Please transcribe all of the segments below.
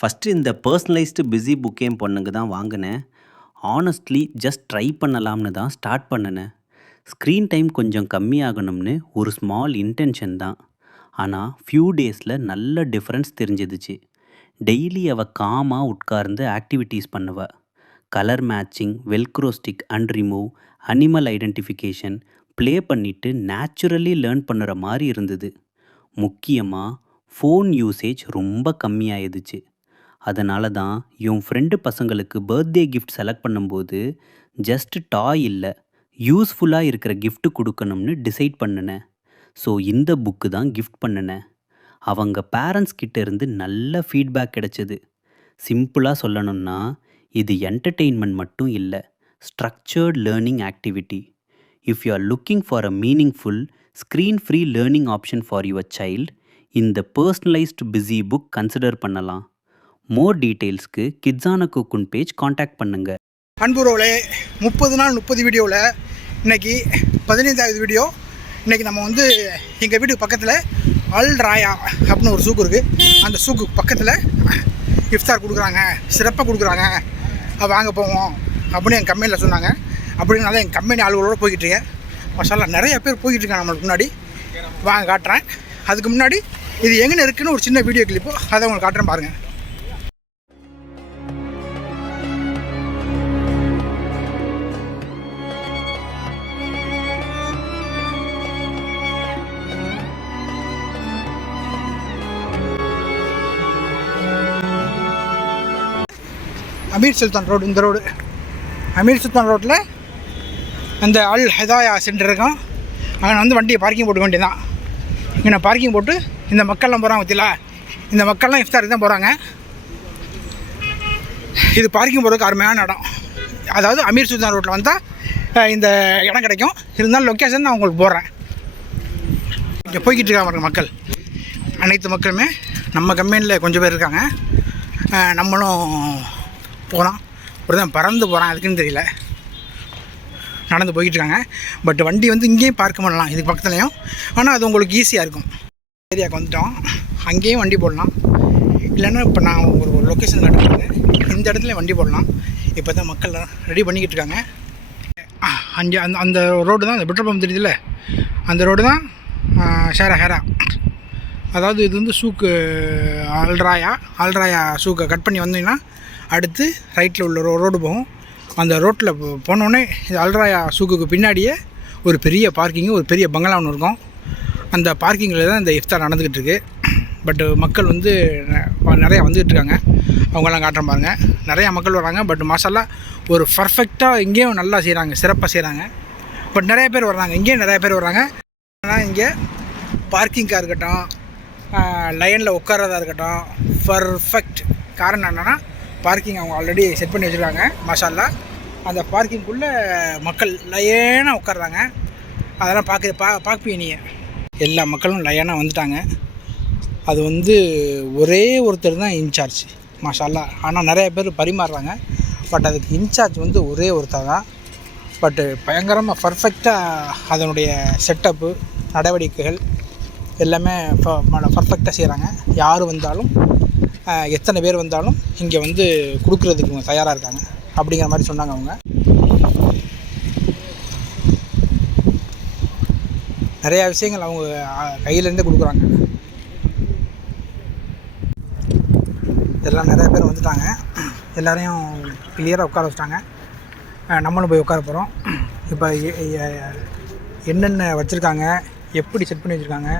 First இந்த personalised busy புக்கே என் பொண்ணுக்கு தான் வாங்கினேன். ஹானஸ்ட்லி ஜஸ்ட் ட்ரை பண்ணலாம்னு தான் ஸ்டார்ட் பண்ணினேன். ஸ்க்ரீன் டைம் கொஞ்சம் கம்மியாகணும்னு ஒரு ஸ்மால் இன்டென்ஷன் தான். ஆனால் ஃபியூ டேஸில் நல்ல டிஃப்ரென்ஸ் தெரிஞ்சிடுச்சு. டெய்லி அவள் காமாக உட்கார்ந்து ஆக்டிவிட்டீஸ் பண்ணுவாள். Colour matching, Velcro stick and remove, animal identification play பண்ணிவிட்டு நேச்சுரலி லேர்ன் பண்ணுற மாதிரி இருந்தது. முக்கியமாக ஃபோன் யூசேஜ் ரொம்ப கம்மியாயிடுச்சு. அதனால தான் என் ஃப்ரெண்டு பசங்களுக்கு பர்த்டே கிஃப்ட் செலக்ட் பண்ணும்போது ஜஸ்ட் டாய் இல்லை, யூஸ்ஃபுல்லாக இருக்கிற கிஃப்ட் கொடுக்கணும்னு டிசைட் பண்ணினேன். ஸோ இந்த புக்கு தான் கிஃப்ட் பண்ணினேன். அவங்க பேரண்ட்ஸ் கிட்டேருந்து நல்ல ஃபீட்பேக் கிடைச்சிது. சிம்பிளாக சொல்லணும்னா இது என்டர்டெயின்மெண்ட் மட்டும் இல்லை, structured learning activity. If you are looking for a meaningful screen free learning option for your child, இந்த பர்சனலைஸ்டு பிஸி புக் கன்சிடர் பண்ணலாம். மோர் டீட்டெயில்ஸ்க்கு கிட்ஸான குக்குன் பேஜ் காண்டாக்ட் பண்ணுங்கள். அன்புறவுகளே, 30 நாள் 30 வீடியோவில் இன்றைக்கி 15வது வீடியோ. இன்றைக்கி நம்ம எங்கள் வீட்டுக்கு பக்கத்தில் அல் ராயா அப்படின்னு ஒரு சூக்கு இருக்குது. அந்த சூக்கு பக்கத்தில் இஃப்தார் கொடுக்குறாங்க, சிறப்பாக கொடுக்குறாங்க, வாங்க போவோம் அப்படின்னு எங்கள் கம்பெனியில் சொன்னாங்க. அப்படின்னால எங்கள் கம்பெனி ஆளுகளோடு போய்கிட்டு இருக்கேன். மசாலா நிறைய பேர் போய்கிட்டு இருக்காங்க. நம்மளுக்கு முன்னாடி வாங்க காட்டுறேன். அதுக்கு முன்னாடி இது எங்கே இருக்குன்னு ஒரு சின்ன வீடியோ கிளிப்போ அதை உங்களுக்கு காட்டுறேன் பாருங்கள். அமீர் சுல்தான் ரோடு, இந்த ரோடு அமீர் சுல்தான் ரோட்டில் அந்த அல் ஹிதாயா சென்டர் இருக்கும். அங்கே வண்டியை பார்க்கிங் போட்டு வேண்டியதான். இங்கே பார்க்கிங் போட்டு இந்த மக்கள்லாம் போகிறாங்க பற்றிலா, இந்த மக்கள்லாம் இஃப்தாருக்கு தான் போகிறாங்க. இது பார்க்கிங் போகிறதுக்கு அருமையான இடம். அதாவது அமீர் சுல்தான் ரோட்டில் வந்தால் இந்த இடம் கிடைக்கும். இருந்தாலும் லொக்கேஷன் நான் உங்களுக்கு போடுறேன். இங்கே போய்கிட்டு இருக்காங்க மக்கள். அனைத்து மக்களுமே நம்ம கம்பெனியில் கொஞ்சம் பேர் இருக்காங்க. நம்மளும் போகலாம். ஒரு தான் பறந்து போகிறான், அதுக்குன்னு தெரியல, நடந்து போய்கிட்டு இருக்காங்க. பட் வண்டி இங்கேயும் பார்க்க பண்ணலாம், இதுக்கு பக்கத்துலேயும். ஆனால் அது உங்களுக்கு ஈஸியாக இருக்கும். ஏரியாவுக்கு வந்துட்டோம், அங்கேயும் வண்டி போடலாம். இல்லைன்னா இப்போ நான் ஒரு லொக்கேஷன் காட்டுறேன், இந்த இடத்துல வண்டி போடலாம். இப்போ தான் மக்கள் ரெடி பண்ணிக்கிட்டு இருக்காங்க. அங்கே அந்த ரோடு தான், அந்த பெட்ரோல் பம்ப் தெரியுதுல்ல, அந்த ரோடு தான் ஹேரா. அதாவது இது சூக்கு அல்ராயா சூக்கை கட் பண்ணி வந்தீங்கன்னா அடுத்து ரைட்டில் உள்ள ரோடு போகும். அந்த ரோட்டில் போனோடனே இது அல்ராயா சூக்குக்கு பின்னாடியே ஒரு பெரிய பார்க்கிங்கு, ஒரு பெரிய பங்களா ஒன்று இருக்கும். அந்த பார்க்கிங்கில் தான் இந்த இஃப்தார் நடந்துக்கிட்டு இருக்குது. பட்டு மக்கள் நிறையா வந்துக்கிட்டு இருக்காங்க. அவங்களாம் காட்டுறேன் பாருங்கள். நிறையா மக்கள் வராங்க. பட் மாஷால்லா ஒரு பர்ஃபெக்டாக இங்கேயும் நல்லா செய்கிறாங்க, சிறப்பாக செய்கிறாங்க. பட் நிறைய பேர் வர்றாங்க, இங்கேயும் நிறையா பேர் வர்றாங்க. ஆனால் இங்கே பார்க்கிங்காக இருக்கட்டும், லைனில் உட்காரதா இருக்கட்டும், பர்ஃபெக்ட். காரணம் என்னென்னா பார்க்கிங் அவங்க ஆல்ரெடி செட் பண்ணி வச்சுருக்காங்க. மாஷால்லா அந்த பார்க்கிங்குள்ளே மக்கள் லைனாக உட்கார்றாங்க. அதெல்லாம் பார்ப்பீங்க நீங்கள். எல்லா மக்களும் லைனாக வந்துட்டாங்க. அது ஒரே ஒருத்தர் தான் இன்சார்ஜ். மாஷால்லா. ஆனால் நிறைய பேர் பரிமாறுறாங்க. பட் அதுக்கு இன்சார்ஜ் ஒரே ஒருத்தர் தான். பட்டு பயங்கரமாக பர்ஃபெக்டாக அதனுடைய செட்டப்பு, நடவடிக்கைகள் எல்லாமே பர்ஃபெக்டாக செய்கிறாங்க. யார் வந்தாலும், எத்தனை பேர் வந்தாலும் இங்கே கொடுக்குறதுக்கு இவங்க தயாராக இருக்காங்க அப்படிங்கிற மாதிரி சொன்னாங்க அவங்க. நிறையா விஷயங்கள் அவங்க கையிலேருந்தே கொடுக்குறாங்க. எல்லாம் நிறைய பேர் வந்துட்டாங்க. எல்லோரையும் கிளியராக உட்கார வச்சிட்டாங்க. நம்மளும் போய் உட்கார போகிறோம். இப்போ என்னென்ன வச்சுருக்காங்க, எப்படி செட் பண்ணி வச்சுருக்காங்க,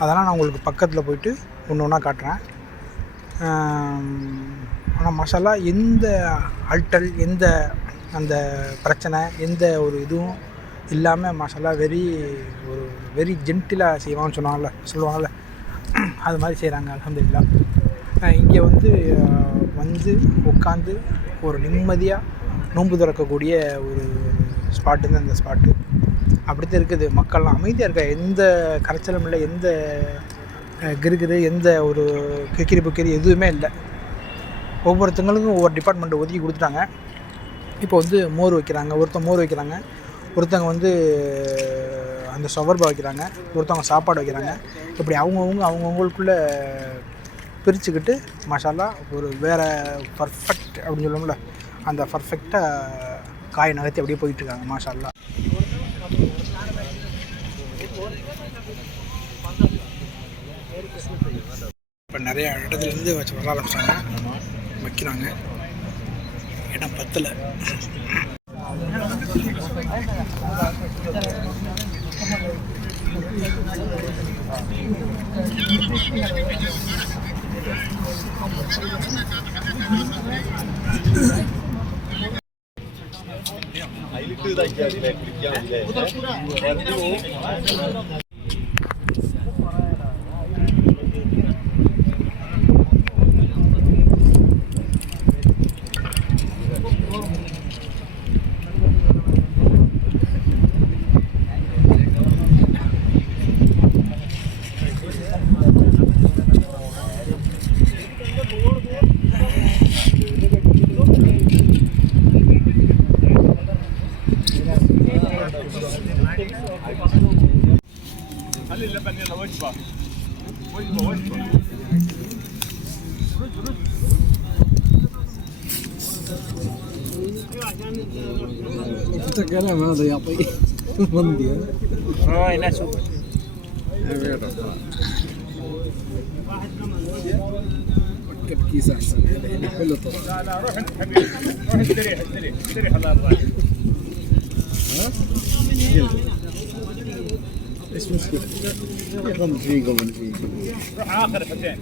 அதெல்லாம் நான் உங்களுக்கு பக்கத்தில் போயிட்டு ஒன்று ஒன்றா காட்டுறேன். ஆனால் மாஷால்லா எந்த அல்டல், எந்த அந்த பிரச்சனை, எந்த ஒரு இதுவும் இல்லாமல் மாஷால்லா வெரி ஜென்டிலாக செய்வான்னு சொல்லுவாங்கள்ல, அது மாதிரி செய்கிறாங்க. அல்ஹம்துலில்லாஹ். இங்கே உட்காந்து ஒரு நிம்மதியாக நோன்பு திறக்கக்கூடிய ஒரு ஸ்பாட்டு தான் இந்த ஸ்பாட்டு. அப்படித்தான் இருக்குது. மக்கள்லாம் அமைதியாக இருக்க, எந்த கரைச்சலும் இல்லை, எந்த கிறுகிறு, எந்த ஒரு கிக்கிரி புக்கிரி எதுவுமே இல்லை. ஒவ்வொருத்தங்களுக்கும் ஒவ்வொரு டிபார்ட்மெண்ட் ஒதுக்கி கொடுத்துட்டாங்க. இப்போ வந்து மோர் வைக்கிறாங்க, மோர் வைக்கிறாங்க, ஒருத்தங்க வந்து அந்த ஷவர்பா வைக்கிறாங்க, ஒருத்தவங்க சாப்பாடு வைக்கிறாங்க. இப்படி அவங்கவுங்களுக்குள்ளே பிரிச்சுக்கிட்டு மாஷால்லா ஒரு வேறு பர்ஃபெக்ட் அப்படின்னு சொல்லுவோம்ல, அந்த பர்ஃபெக்டாக காய் நகர்த்தி அப்படியே போயிட்டுருக்காங்க மாஷால்லா. இப்போ நிறையா இடத்துலேருந்து வர ஆரம்பிச்சாங்க, வைக்கிறாங்க. இடம் பத்தலை. Kita kena mana dah apa ini? Mandi ya. Oh, ini sup. Paket kisah sana. Ini perlu tu. روح اشتري حلال رايح. ايش مشكلة؟ يقوم فيه روح آخر حسين.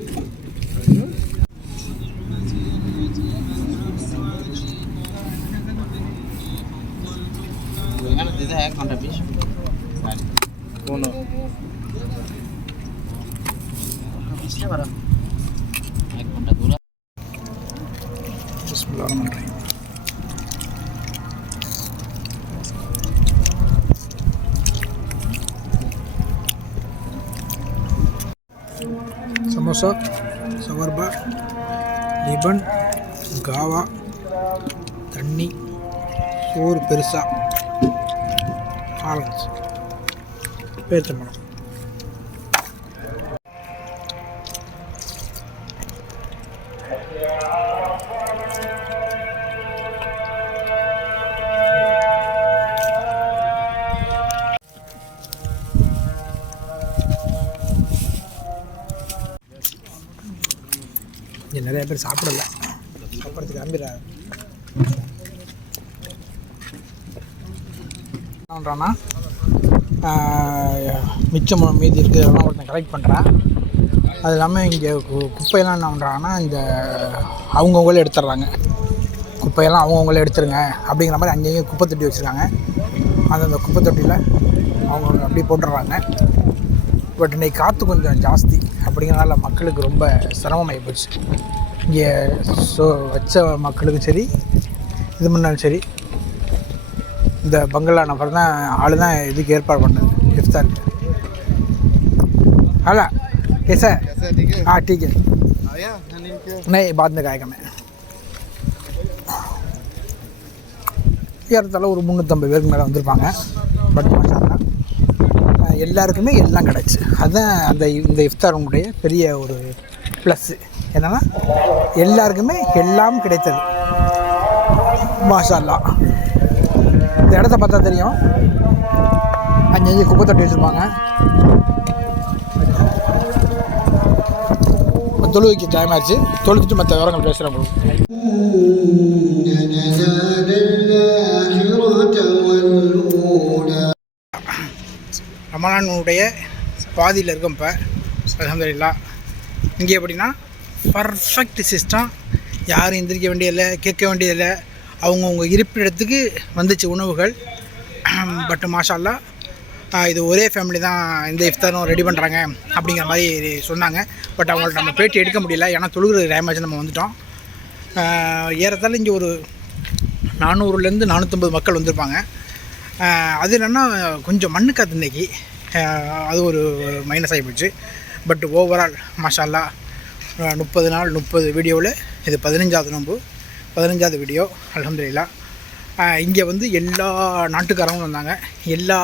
Uno. Bismillahirrahmanirrahim. Samosa, ஷவர்பா, லிபன், காவா, தண்ணி, சோறு பெருசா, ஆரஞ்சு, பேரிச்சம்பழம். இங்கே நிறைய பேர் சாப்பிடல, சாப்பிட்றதுக்கு நம்பிடுறாங்க. என்ன பண்ணுறான்னா மிச்சம் மீதி இருக்குது அதெல்லாம் ஒருத்தன் கலெக்ட் பண்ணுறான். அது இல்லாமல் இங்கே குப்பையெல்லாம் என்ன பண்ணுறாங்கன்னா இந்த அவங்கவுங்களே எடுத்துடுறாங்க. குப்பையெல்லாம் அவங்கவுங்களே எடுத்துருங்க அப்படிங்கிற மாதிரி அங்கேயும் குப்பை தொட்டி வச்சுருக்காங்க. அந்த குப்பை தொட்டியில் அவங்க அப்படியே போட்டுடுறாங்க. பட் இன்றைக்கி காற்று கொஞ்சம் ஜாஸ்தி அப்படிங்கிறனால மக்களுக்கு ரொம்ப சிரமமாகி போச்சு. இங்கே வச்ச மக்களுக்கும் சரி இது பண்ணாலும் சரி, இந்த பங்களா நபர் தான் ஆள் தான் இதுக்கு ஏற்பாடு பண்ணது இஃப்தாருக்கு. हाला कैसा है? हाँ ठीक है, नहीं बाद में खाएगा मैं. ஏறத்தாழ ஒரு 350 பேருக்கு மேலே வந்திருப்பாங்க. பட் மாஷாஅல்லாஹ் எல்லாருக்குமே எல்லாம் கிடச்சி. அதுதான் இந்த இஃப்தாருடைய பெரிய ஒரு ப்ளஸ்ஸு. என்னென்னா எல்லாருக்குமே எல்லாம் கிடைத்தது மாஷாஅல்லாஹ். இந்த இடத்த பார்த்தா தெரியும், அங்கங்கே குப்பை தொட்டி வச்சுருப்பாங்க. தொழுகைக்கு டைம் ஆச்சு, தொழுதுட்டு மற்ற விவரங்கள் பேசுகிறேன் உங்களுக்கு. ரமலானுடைய பாதியில் இருக்கும் இப்போ அல்ஹம்துலில்லாஹ். இங்கே எப்படின்னா பர்ஃபெக்ட் சிஸ்டம், யாரும் எந்திரிக்க வேண்டியதில்லை, கேட்க வேண்டியதில்லை, அவங்கவுங்க இருப்பிடத்துக்கு வந்துச்சு உணவுகள். பட் மாஷாஅல்லாஹ் இது ஒரே ஃபேமிலி தான் இந்த இஃப்தாரும் ரெடி பண்ணுறாங்க அப்படிங்கிற மாதிரி சொன்னாங்க. பட் அவங்கள்ட்ட நம்ம பேட்டி எடுக்க முடியல, ஏன்னா தொழுகிற டேமேஜ் நம்ம வந்துவிட்டோம். ஏறத்தாழ இங்கே ஒரு 400லேருந்து 450 மக்கள் வந்திருப்பாங்க. அது என்னென்னா கொஞ்சம் மண்ணு காற்று இன்றைக்கி, அது ஒரு மைனஸ் ஆகி போச்சு. பட் ஓவரால் மாஷாஅல்லாஹ் 30 நாள் 30 வீடியோவில் இது 15வது நோன்பு, 15வது வீடியோ. அல்ஹம்துலில்லாஹ். இங்கே வந்து எல்லா நாட்டுக்காரங்களும் வந்தாங்க, எல்லா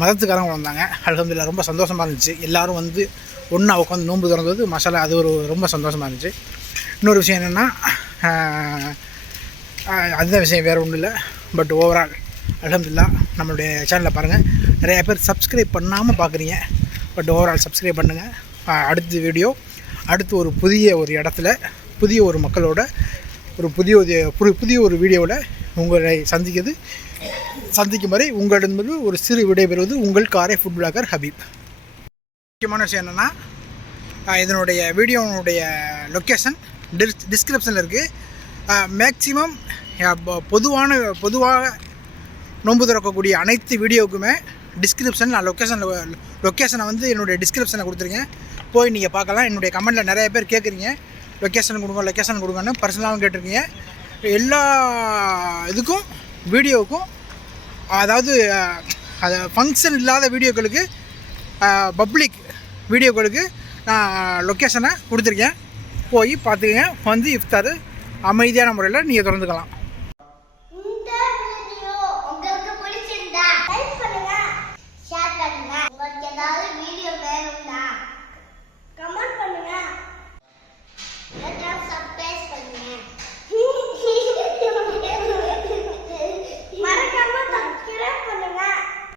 மதத்துக்காரங்களும் வந்தாங்க. அல்ஹம்துலில்லாஹ் ரொம்ப சந்தோஷமாக இருந்துச்சு. எல்லோரும் வந்து ஒன்றா உட்காந்து நோன்பு திறந்தது மசாலா, அது ஒரு ரொம்ப சந்தோஷமாக இருந்துச்சு. இன்னொரு விஷயம் என்னென்னா, அந்த விஷயம் வேறு ஒன்றும் இல்லை. பட் ஓவரால் அல்ஹம்துலில்லாஹ் நம்மளுடைய சேனலில் பாருங்கள், நிறையா பேர் சப்ஸ்கிரைப் பண்ணாமல் பார்க்குறீங்க. பட் ஓவரால் சப்ஸ்கிரைப் பண்ணுங்கள். அடுத்த வீடியோ, அடுத்து ஒரு புதிய ஒரு இடத்துல, புதிய ஒரு மக்களோட ஒரு புதிய ஒரு வீடியோவில் உங்களை சந்திக்கும் வரை உங்களிடமிருந்து ஒரு சிறு விடைபெறுவது உங்கள் காரை ஃபுட் பிளாகர் ஹபீப். முக்கியமான விஷயம் என்னென்னா, இதனுடைய வீடியோனுடைய லொக்கேஷன் டிஸ்கிரிப்ஷனில் இருக்குது. மேக்ஸிமம் பொதுவாக நோன்பு திறக்கக்கூடிய அனைத்து வீடியோவுக்குமே டிஸ்கிரிப்ஷன் நான் லொக்கேஷனை வந்து என்னுடைய டிஸ்கிரிப்ஷனை கொடுத்துருக்கேன். போய் நீங்கள் பார்க்கலாம். என்னுடைய கமெண்ட்டில் நிறைய பேர் கேட்குறீங்க, லொக்கேஷன் கொடுங்கன்னு பர்சனலாகவும் கேட்டிருக்கீங்க. எல்லா இதுக்கும் வீடியோவுக்கும், அதாவது அது ஃபங்க்ஷன் இல்லாத வீடியோக்களுக்கு, பப்ளிக் வீடியோக்களுக்கு நான் லொக்கேஷனை கொடுத்துருக்கேன். போய் பார்த்துக்கங்க. வந்து இஃப்தார் அமைதியான முறையில் நீங்கள் திறந்துக்கலாம்.